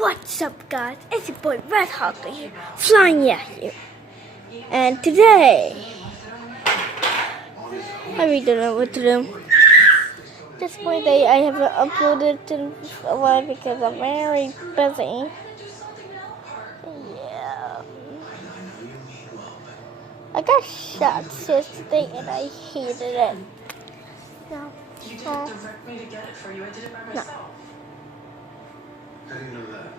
What's up, guys? It's your boy Red Hawker here, flying at you. And today, I really don't know what to do. At this point, I haven't uploaded in a while because I'm very busy. Yeah. I got shot yesterday and I hated it. No. You didn't direct me to get it for you. I did it by myself.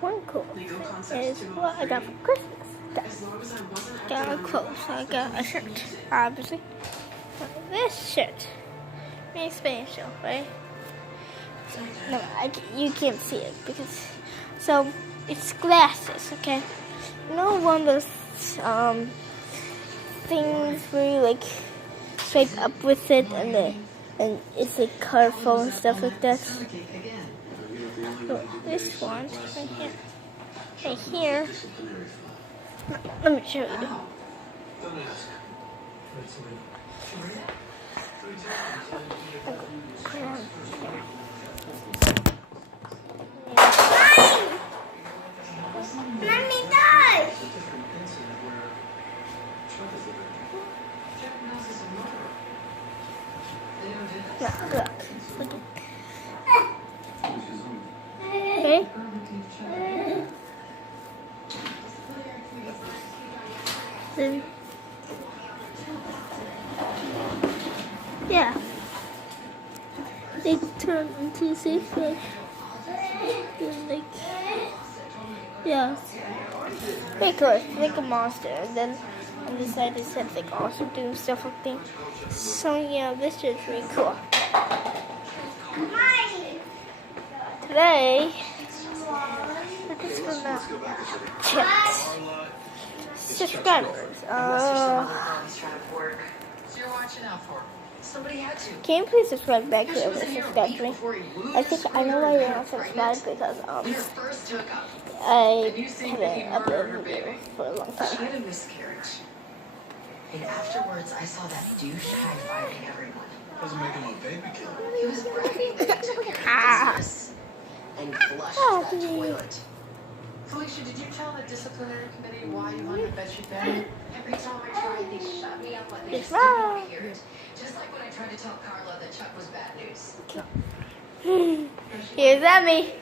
One cool is what I got for Christmas. Got clothes. I got a shirt, obviously. This shirt makes special, right? No, you can't see it because it's glasses, okay? You know one of those things where you like swipe up with it and it's like colorful and stuff like that. So this one right here. Let me show you. Look. Okay. Then, yeah, they turn into safe fish. And like, yeah, make a monster, and then on the side it says like also doing stuff like that. So yeah, this is really cool. Today, we're just gonna chat. Subscribers. Can you please subscribe back to whoever subscribed to me? I think I know why you're not subscribed because I haven't uploaded a video for a long time. She had a miscarriage. And afterwards, I saw that douche high-fiving everyone. Wasn't making no baby killer. He was bragging that he took care of business and flushed that toilet. Felicia, did you tell the disciplinary committee why you wanted to bet you bed? Every time I tried, they shut me up like they just didn't hear it. Just like when I tried to tell Carla that Chuck was bad news. Here's Emmy.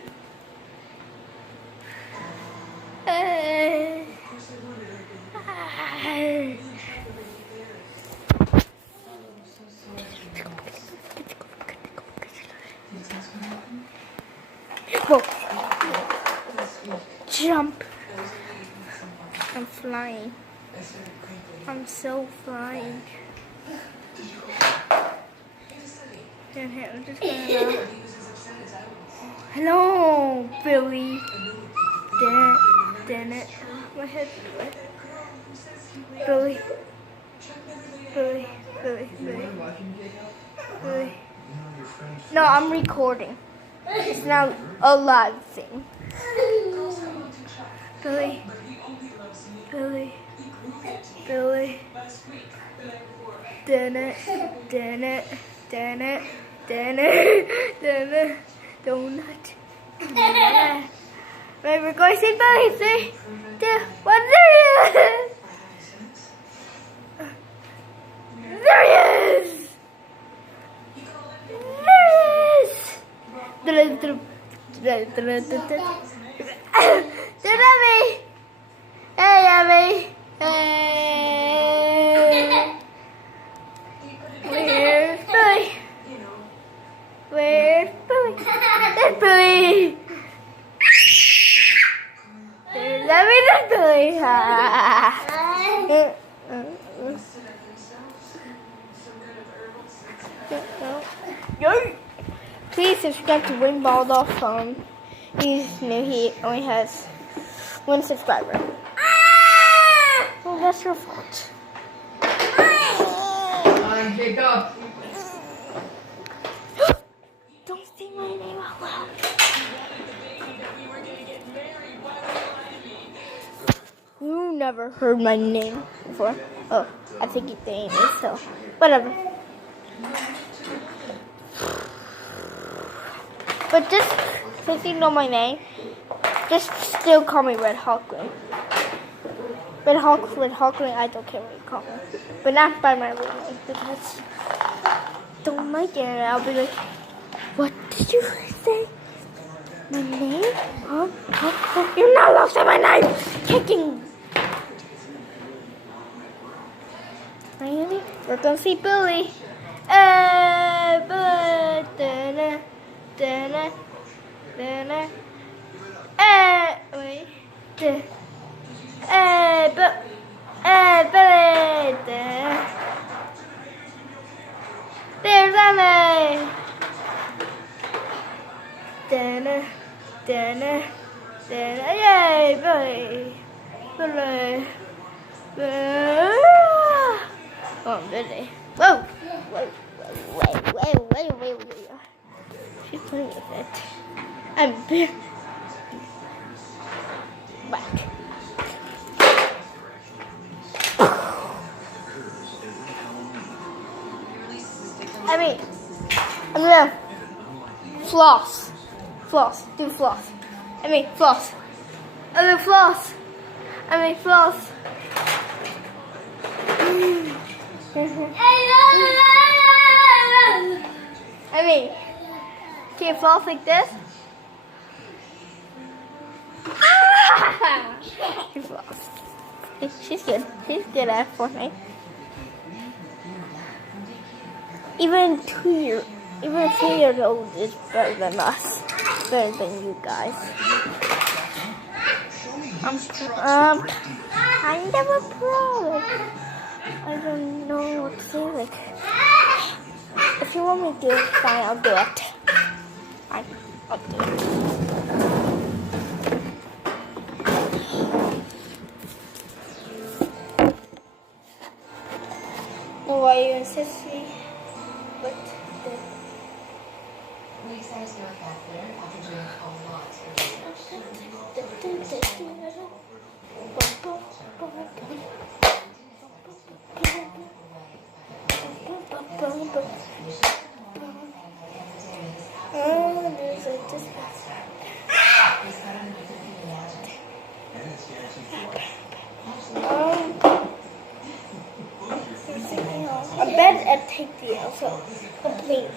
Whoa. Jump. I'm flying. I'm so flying. And I'm just gonna hello, Billy. Damn it. My head. Billy. No, I'm recording. It's not a live thing. Billy. Damn it. Donut. Right, we're going to say Billy. 3, 2, 1, there he is! There he is! Abby! Hey, Abby! Hey! Where's Billy? Where's Billy? There's Billy! There's Abby, there's Billy! Please subscribe to Win Ball.com. He's new, he only has 1 subscriber. Well, that's your fault. Jacob. Don't say my name out loud. You never heard my name before. Oh, I think it's the name is so. Whatever. But just because you know my name, Just still call me Red Hawkling. Red Hawkling, I don't care what you call me. But not by my real name, because don't like it. And I'll be like, what did you say? My name? Huh? You're not allowed to say my name! Kicking! Really? We're gonna see Billy. Billy. Da-na, da-na, da-na. Wait. Billy. There's Emily. Da-na, da-na, da-na. Yay, Billy. Billy. Oh, Billy. Whoa. Wait. She's playing with it. I'm back. I'm gonna floss. Do floss. Floss. Can you floss like this? She flossed. She's good. She's good at flossing. Even a 2-year-old is better than us. Better than you guys. I'm kind of a pro. I don't know what to say. Like, if you want me to do it, fine, I'll do it. Fine, I'll do it. Why you insist me? But We decided to go with catheter after doing a lot I'm bad at taking also complete.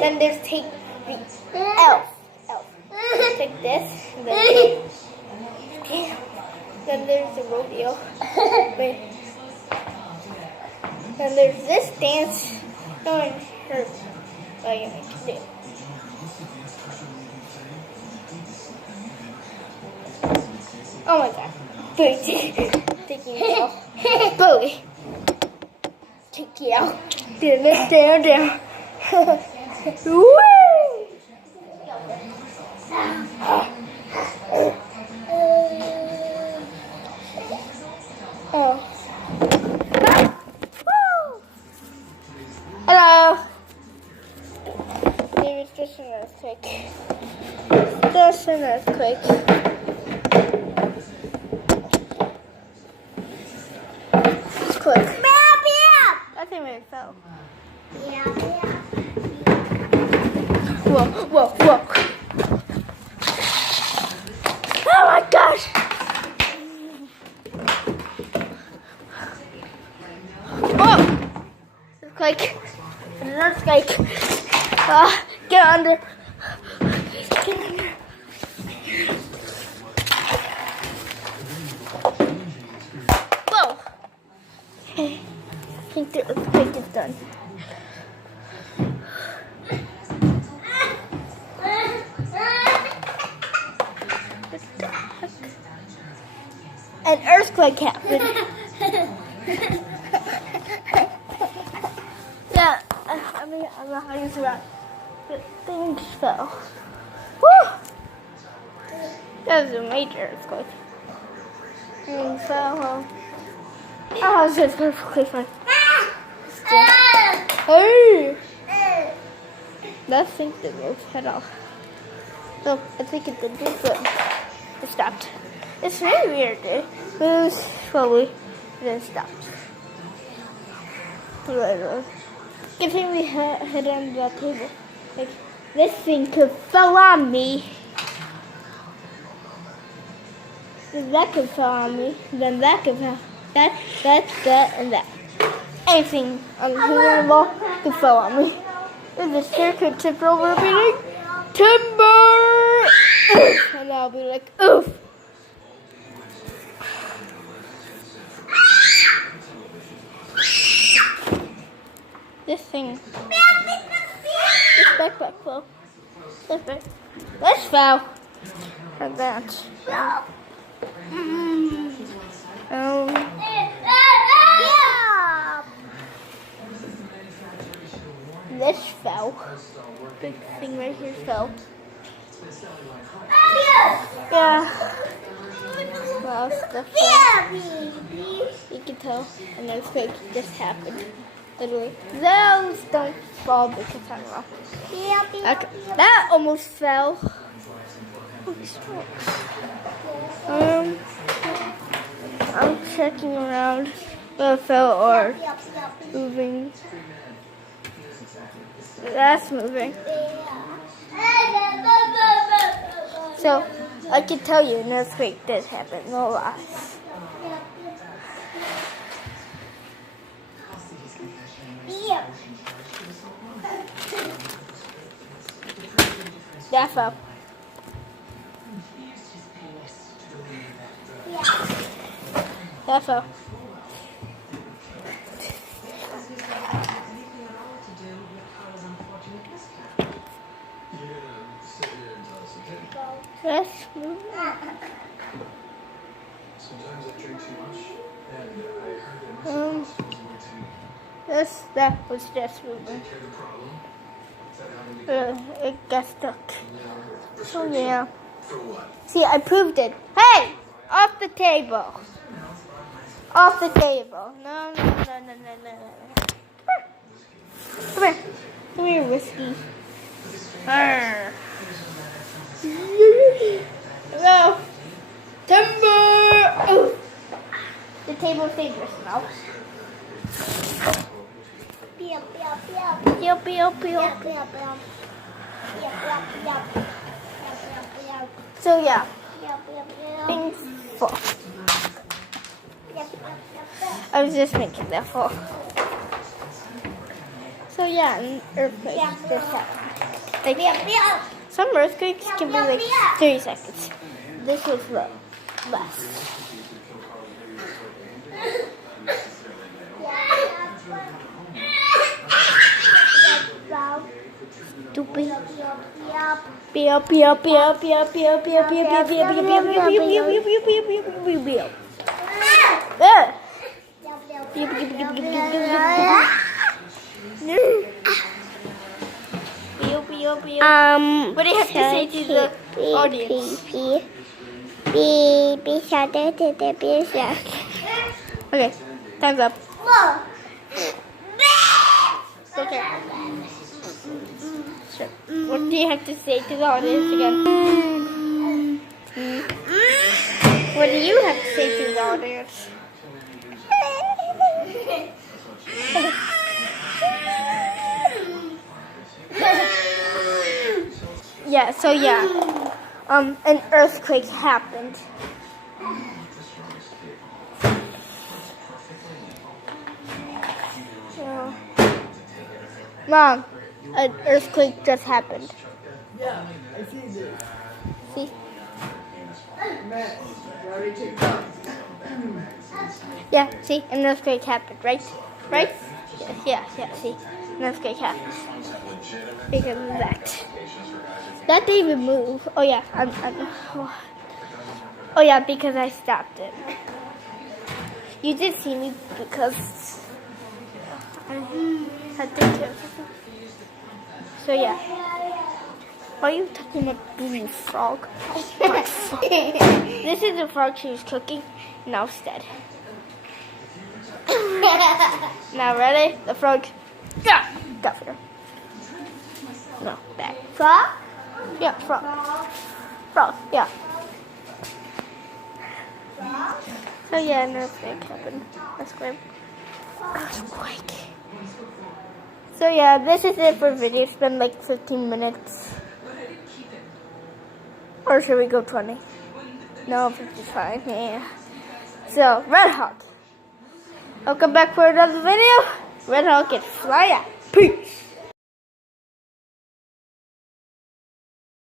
Then there's take the elf. Take this. Then there's the rodeo. Then there's this dance. No one heard what I can do. Oh my god. Taking it out. Bowie. Take it out. Down. Woo! Oh. Hello. Maybe it's just an earthquake. Just an earthquake. It's quick. I think we fell. Whoa. Oh my gosh. Whoa. Earthquake. An earthquake. Get under. Whoa. I think the earthquake is done. An earthquake happened. Yeah, I don't know how you say that. But things fell. Woo! That was a major earthquake. Things fell. Oh, it's just perfectly fine. Hey! That thing did move head off. So I think it did move, but it stopped. It's really weird, dude. It moves slowly, then stops. Literally. Good thing we hit on the table. Like, this thing could fall on me. Then that could fall on me. Then that could fall. That, and that. Anything on the human wall could fall on me. Then the chair could tip over and be like, timber! Oof. And I'll be like, oof. This thing. This backpack fell. This fell. And that. This fell. Big thing right here fell. Yeah. Well, stuff fell. You can tell an earthquake just happened. Literally. Those don't fall because I'm wrong. Okay. That almost fell. I'm checking around whether it fell or moving. That's moving. So I can tell you an earthquake did happen, no lies. That fell. That fell. Let's move. Sometimes I drink too much, and I heard that That was just moving. It got stuck. So yeah. For what? See, I proved it. Hey! Off the table. Off the table. No. Come here. Come here, Whiskey. Arr. Hello. Timber! Ooh. The table's dangerous now. So yeah, things fall. I was just making that fall. So yeah, an earthquake just happened. Like, some earthquakes can be like 30 seconds. This was less. Stupid. What do you have to say to the audience? Okay, time's up. Okay. Sure. What do you have to say to the audience again? What do you have to say to the audience? Yeah, so yeah, an earthquake happened. So, Mom, an earthquake just happened. Yeah, I see this. See? Matt, you already took off. Yeah, see, an earthquake happened, right? Right? Yeah, see, an earthquake happened. Because of that. That didn't even move. Oh yeah, oh yeah, because I stopped it. You did see me because I had to do something. So yeah. Why are you talking about blue frog? This is the frog she was cooking. Now it's dead. Now ready? The frog. Yeah, got for her. No, back. Frog? Yeah, frog. Frog, yeah. So yeah, an earthquake happened. Earthquake. So yeah, this is it for video. It's been like 15 minutes. Or should we go 20? No, 55. Yeah. So Red Hawk. I'll come back for another video. Red Hawk and fly out. Peace.